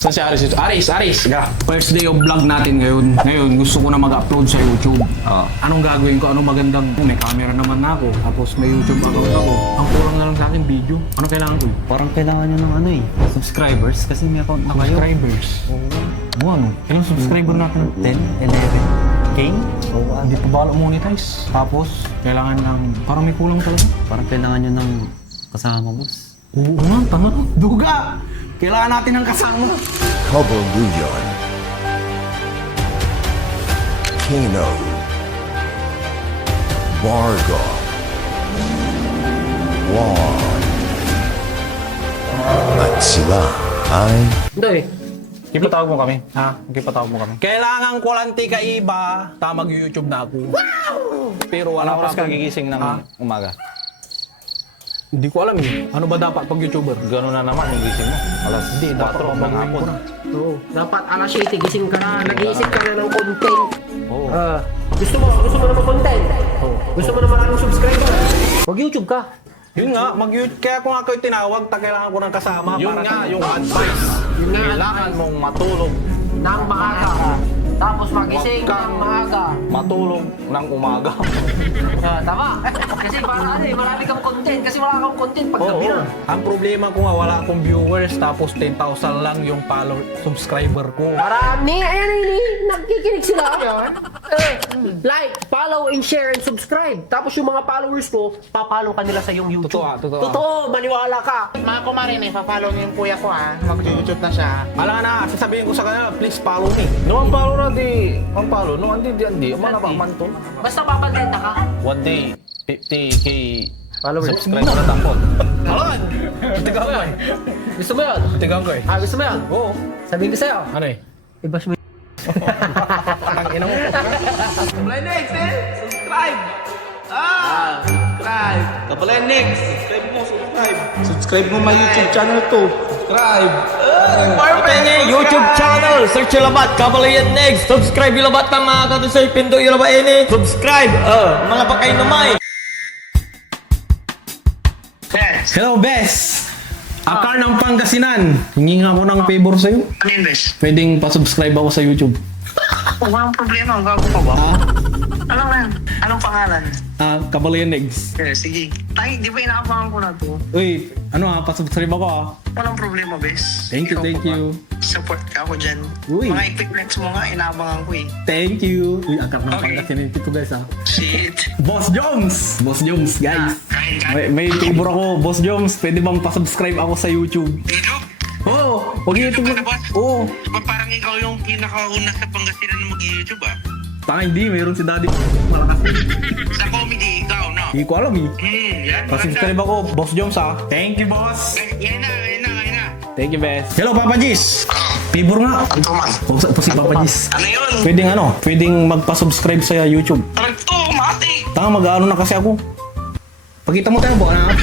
Saan si Aris? Aris! Yeah. First day of vlog natin ngayon. Ngayon, gusto ko na mag-upload sa YouTube. Anong gagawin ko? Anong magandang... May camera naman na ako. Tapos may YouTube account ako. Ang kulang na lang sa akin video. Ano kailangan ko? Parang kailangan nyo ng subscribers kasi may account na kayo. Subscribers? Oo. Ano? Kailang subscriber natin? 10, 11K? Oo. Hindi pa bala monetize. Tapos, kailangan ng... Parang may kulang talaga. Parang kailangan nyo ng kasama, boss. Oo nga, tanga. Duga! Kailangan natin ng kasama. Kabaluyan. Kano. Varga. Juan. At sila ay Hindi. Ipatawag mo kami. Ha? Ipatawag mo kami. Kailangan ko lang tika iba. Mag-YouTube na ako. Wow! Pero wala Oras pa ka gigising ng umaga? Hindi ko alam eh. Ano ba dapat pag YouTuber? Gano'n na naman yung gising mo. Alas Hindi, dapat 4 ng pabaguhin hapon. ko na. Oo. Dapat alas 7 gising ka na, nag-iisip ka na ng content. Oo. Gusto mo naman content. Gusto mo na maraming subscriber. Mag-YouTube ka. Yun nga, mag-YouTube. Kaya kung ako yung tinawag, kailangan ko ng kasama. Yun para nga, sa- yung advice. Yun nga, Kailangan mong matulog. Nang maaga. Tapos magising Wag kang- ng maaga. Matulog ng umaga. Tama. Kasi para marami kang content. Kasi wala kang content pag gabi Oo. na. Ang problema ko nga, wala akong viewers, tapos 10,000 lang yung subscriber ko. Marami. Ayan nagkikinig sila. Like, follow, and share, and subscribe. Tapos yung mga followers ko, papalo ka nila sa yung YouTube. Totoo. Totoo, maniwala ka. Mga kumarin, follow niyo yung kuya ko mag-YouTube na siya. Wala na, sasabihin ko sa kanila, please follow me. No, ang palo na di. Ang palo. No, hindi. Umana pa man to. Basta papaganda ka. One day, 50K subscriber na tapon. Alon! Tigang ko eh. Gusto mo yun? Tigang ko eh. Gusto mo yun? Oo. Sabihin ko sa'yo. Ano eh? I-bash mo Ang ina mo. Kapalay next, subscribe mo my YouTube channel to. Subscribe. YouTube channel, search yung labat, Kabalayan Next, subscribe yung labat ng mga katusay, pindo yung labat ini, subscribe, mga pakay numay. Hello, Bes! Akar ng Pangasinan. Hingi nga ako ng favor sa'yo. Ano yun, Bes? Pwedeng pa-subscribe ako sa YouTube. Walang problema, gago ka ba? Ha? Ano nga? Anong pangalan? Kabalayan Next. Sige. Tay, di ba inaabangan ko na to? Uy, pa-subscribe ako Walang problema, Bes. Thank you, Ikaw thank pa ba? you. Support ka ako dyan. Uy. Mga epic flex mo nga, inaabangan ko eh. Thank you. Uy, akar ng Okay. Pangasinan ito guys ha. Shit. Boss Jones! Boss Jones, guys. Kain ka. May favor ako, Boss Jones. Pwede bang pa-subscribe ako sa YouTube? YouTube? Oo, mag-YouTube. Ano ba? Oo. Diba parang ikaw yung pinakauna sa Pangasinan na mag-YouTube Tanga hindi, mayroon si Daddy malakas. Sa comedy, ikaw, no? Hindi ko alam eh. Yan. Pa-subscribe ako, Boss Jones ha. Thank you, boss. Yan na. Thank you, best. Hello, Papa Gis. Favor nga. Ito man. Po si Papa Gis. Ano yun? Pwedeng magpa-subscribe sa YouTube. Parang to, mati. Tanga, mag-ano na kasi ako. Pakita mo tayo, buka na.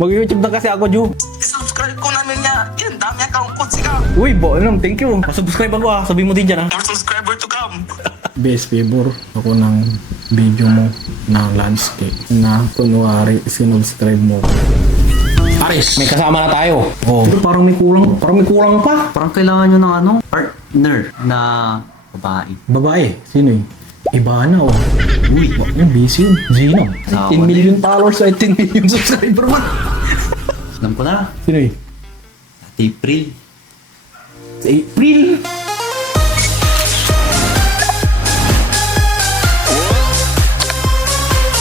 Mag-YouTube na kasi ako, Ju. I-subscribe ko namin niya. Yan, dami account ko. Sige. Uy, thank you. Pa-subscribe ako ha. Sabi mo din dyan ha. More subscriber to come. Best favor ako ng video mo na landscape na kunwari sinubscribe mo. Aris, may kasama na tayo. Oh. Pero parang may kulang pa. Parang kailangan nyo ng partner na babae. Babae, sino eh? Iba na oh. Uy, yung busy yun. Zino. 10 million followers ay 10 million subscriber man. Alam ko na, Sino eh? April. Sa April.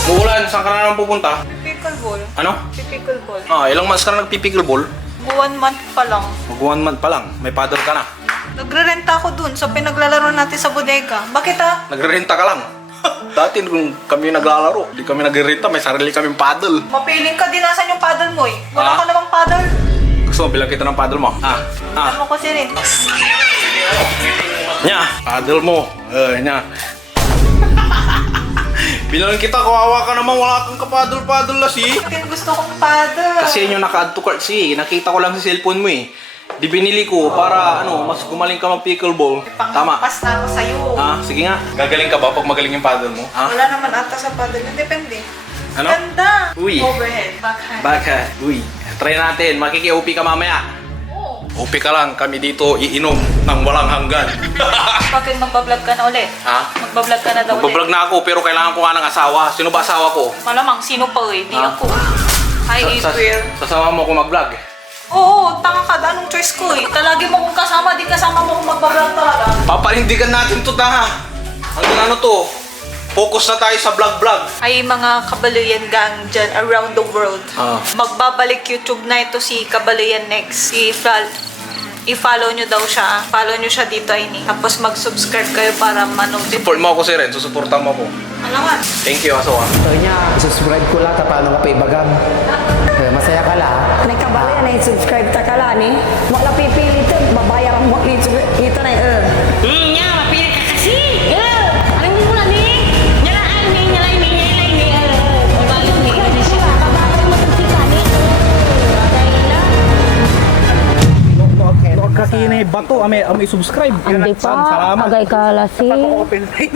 Mulan, saan ka na naman pupunta? Pickleball. Ano? Pickleball. Ilang months ka na nagpipickleball? 1 month pa lang. Mag 1 month pa lang. May paddle ka na. Nagre-renta ako dun sa pinaglalaro natin sa bodega. Bakit Nagrerenta ka lang. Dati kung kami naglalaro, di kami nagrerenta, may sarili kaming paddle. Mapiling ka din nasan yung paddle mo eh. Wala Ah? ka namang paddle. Gusto mo bilang kita ng paddle mo? Alam mo kasi rin. Nya, paddle mo. Nya. Bilang kita, kawawa ka naman, wala kang kapaddle-paddle na si. Bakit gusto kong paddle? Kasi yun yung naka-add to cart si. Nakita ko lang sa cellphone mo eh. Di binili ko para mas gumaling ka mag-pickleball. Tama. Panghampas na ako sa'yo. Sige nga. Gagaling ka ba pag magaling yung paddle mo? Wala naman ata sa paddle. Depende. Ano? Ganda. Uy. Overhead, backhand. Backhand. Uy. Try natin. Makiki-OP ka mamaya. OP ka lang. Kami dito iinom ng walang hanggan. Bakit magbablog ka na ulit? Ha? Magbablog ka na daw ulit. Magbablog na ako pero kailangan ko nga ng asawa. Sino ba asawa ko? Malamang, sino pa eh? Di Ha? ako. Hi, April. Sasama mo ako mag-vlog. Oo, tanga ka. Anong choice ko eh? Talagi mo kong kasama, di kasama mo kong magbablog talaga. Papanindigan natin to ta. Hanggang ano to? Focus na tayo sa vlog-vlog. Ay, mga Kabaluyan gang dyan around the world. Ah. Magbabalik YouTube na ito si Kabaluyan Next. I-follow nyo daw siya. Follow nyo siya dito, Aini. Tapos mag-subscribe kayo para manotify. Support mo ako si Ren. Susuportan mo ako. Alaman. Thank you, asawa. So niya, subscribe ko lang paano ka pa ibagam. Masaya ka lang. Nagkabala na subscribe ta kala ni. Wala pipili ito, babayaran mo ito na Nya, mapili ka kasi. Alam mo na ni. Nyalain ni. Babayang ni. Ini siya. Babayang mo tika ni. Kakini bato, ame subscribe. Andi pa, agay kalasi. Open line.